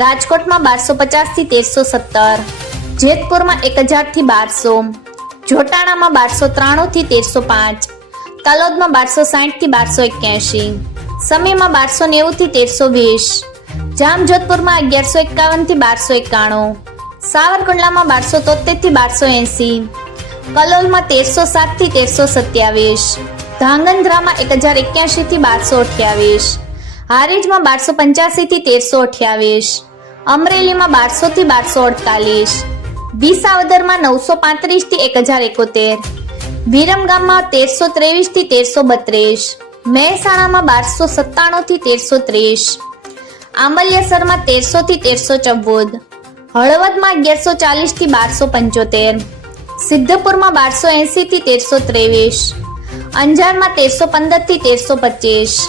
રાજકોટમાં બારસો પચાસથી તેરસો સત્તર, જેતપુરમાં એક હજારથી બારસો, જોટાણામાં બારસો ત્રાણું થી તેરસો પાંચ, તલોદમાં બારસો સાઠથી બારસો એક્યાસી સમયમાં બારસો નેવું થી તેરસો વીસ, જામજોધપુરમાં અગિયારસો એકાવનથી બારસો એકાણું, સાવરકુંડલામાં બારસો તોતેરથી બારસો એંસી, કલોલમાં તેરસો સાતથી તેરસો સત્યાવીસ, ધાંગંધ્રામાં એક હજાર એક્યાસી થી બારસો અઠ્યાવીસ, હારીજમાં બારસો પંચ્યાસી થી તેરસો અઠ્યાવીસ અમરેલીમાં બારસો થી બારસો અડતાલીસ, વિસાવદરમાં નવસો પાંત્રીસથી એક હજાર એકોતેર વિરમગામમાં તેરસો ત્રેવીસથી તેરસો બત્રીસ, મહેસાણામાં બારસો સત્તાણું થી તેરસો ત્રીસ, આંબલિયાસરમાં તેરસો થી તેરસો ચૌદ, હળવદમાં અગિયારસો ચાલીસથી બારસો પંચોતેર, સિદ્ધપુરમાં બારસો એંસી થી તેરસો ત્રેવીસ, અંજારમાં તેરસો પંદરથી તેરસો પચીસ,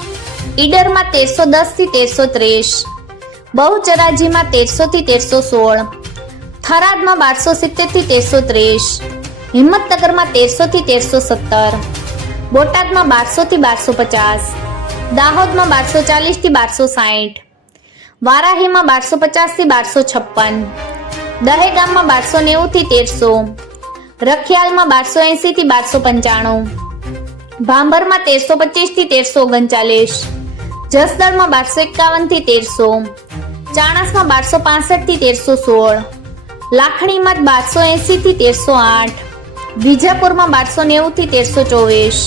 ઈડરમાં તેરસો દસથી તેરસો ત્રીસ બહુચરાજીમાં તેરસો થી તેરસો સોળ થરાદમાં બારસો સિત્તેરથી તેરસો ત્રીસ હિંમતનગરમાં તેરસો થી તેરસો સત્તર બોટાદમાં બારસો થી બારસો પચાસ દાહોદમાં બારસો ચાલીસથી બારસો સાઠ વારાહીમાં બારસો પચાસથી બારસો છપ્પન, દહેગામમાં બારસો નેવું થી તેરસો, રખિયાલમાં બારસો એંસી થી બારસો પંચાણું, ભાંભરમાં તેરસો પચીસથી તેરસો ઓગણચાલીસ જસદણમાં બારસો એકાવનથી તેરસો, ચાણસમાં બારસો પાસઠથી તેરસો સોળ, લાખણીમાં બારસો એંસીથી તેરસો આઠ, વિજાપુરમાં બારસો નેવું થી તેરસો ચોવીસ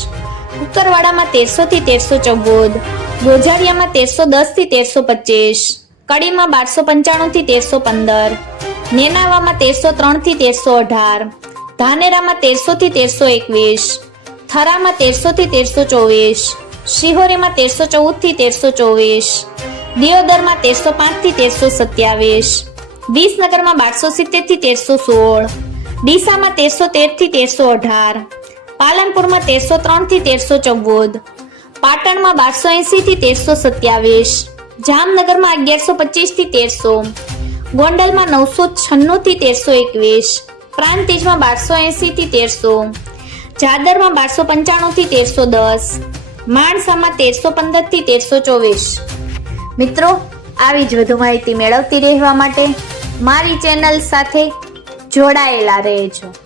કુકરવાડામાં તેરસો થી તેરસો ચૌદ ગોઝાડિયામાં તેરસો દસથી તેરસો પચીસ, કડીમાં બારસો પંચાણું થી તેરસો પંદર, નેનાવામાં તેરસો ત્રણથી તેરસો અઢાર, ધાનેરામાં તેરસો થી તેરસો એકવીસ, થરામાં તેરસો થી તેરસો ચોવીસ શિહોરીમાં તેરસો ચૌદથી તેરસો ચોવીસ, દિયોદરમાં તેરસો પાંચથી તેરસો સત્યાવીસ, વિસનગરમાં બારસો સિત્તેરથી તેરસો સોળ, ડીસામાં તેરસો તેરથી તેરસો અઢાર, પાલનપુરમાં તેરસો ત્રણથી તેરસો ચૌદ, પાટણમાં બારસો એંસી થી તેરસો સત્યાવીસ, જામનગરમાં અગિયારસો પચીસથી તેરસો, ગોંડલમાં નવસો છન્નું થી તેરસો એકવીસ, પ્રાંતિજમાં બારસો એંસી થી તેરસો, જાદરમાં બારસો પંચાણું થી તેરસો દસ માણસામાં તેરસો પંદરથી તેરસો ચોવીસ. મિત્રો, આવી જ વધુ માહિતી મેળવતી રહેવા માટે મારી ચેનલ સાથે જોડાયેલા રહેજો.